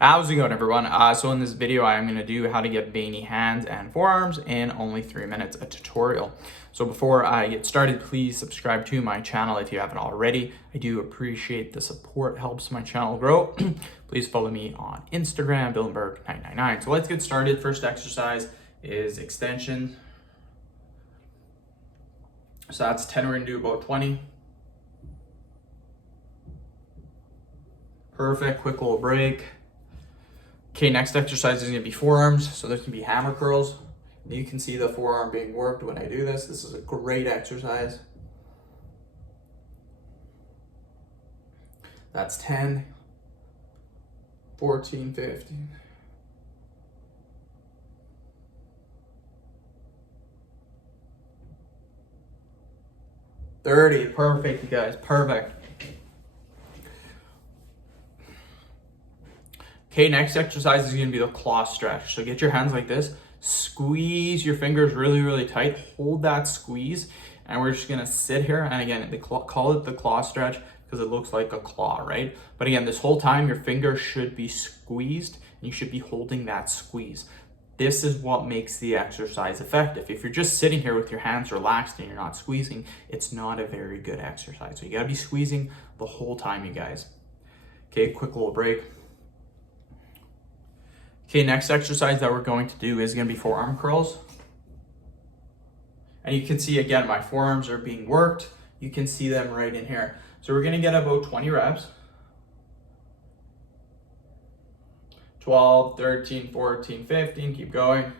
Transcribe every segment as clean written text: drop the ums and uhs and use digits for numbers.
How's it going, everyone? So in this video, I'm going to do how to get veiny hands and forearms in only 3 minutes, a tutorial. So before I get started, please subscribe to my channel if you haven't already. I do appreciate the support, it helps my channel grow. Please follow me on Instagram, Dylanberg999. So let's get started. First exercise is extension. So that's 10, we're going to do about 20. Perfect, quick little break. Okay, next exercise is gonna be forearms. So there can be hammer curls. You can see the forearm being worked when I do this. This is a great exercise. That's 10, 14, 15. $30, perfect, you guys, perfect. Okay, next exercise is gonna be the claw stretch. So get your hands like this, squeeze your fingers really, really tight, hold that squeeze, and we're just gonna sit here. And again, they call it the claw stretch because it looks like a claw, right? But again, this whole time your fingers should be squeezed and you should be holding that squeeze. This is what makes the exercise effective. If you're just sitting here with your hands relaxed and you're not squeezing, it's not a very good exercise. So you gotta be squeezing the whole time, you guys. Okay, quick little break. Okay, next exercise that we're going to do is gonna be forearm curls. And you can see, again, my forearms are being worked. You can see them right in here. So we're gonna get about 20 reps. 12, 13, 14, 15, keep going.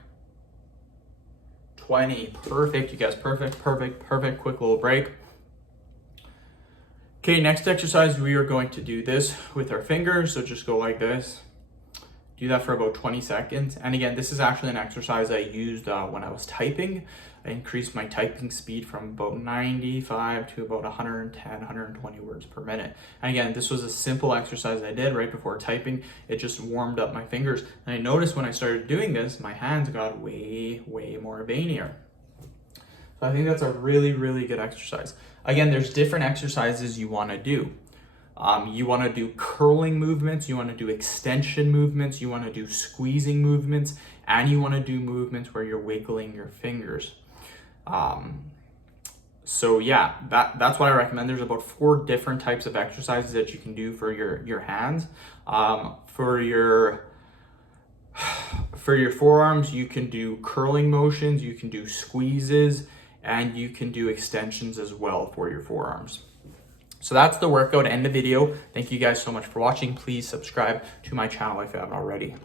20, perfect, you guys, perfect, perfect, perfect, quick little break. Okay, next exercise, we are going to do this with our fingers, so just go like this. Do that for about 20 seconds. And again, this is actually an exercise I used when I was typing. I increased my typing speed from about 95 to about 110, 120 words per minute. And again, this was a simple exercise I did right before typing. It just warmed up my fingers. And I noticed when I started doing this, my hands got way, way more veinier. So I think that's a really, really good exercise. Again, there's different exercises you wanna do. You want to do curling movements, you want to do extension movements, you want to do squeezing movements, and you want to do movements where you're wiggling your fingers. So yeah, that's what I recommend. There's about 4 different types of exercises that you can do for your hands. For your forearms, you can do curling motions, you can do squeezes, and you can do extensions as well for your forearms. So that's the workout, end the video. Thank you guys so much for watching. Please subscribe to my channel if you haven't already.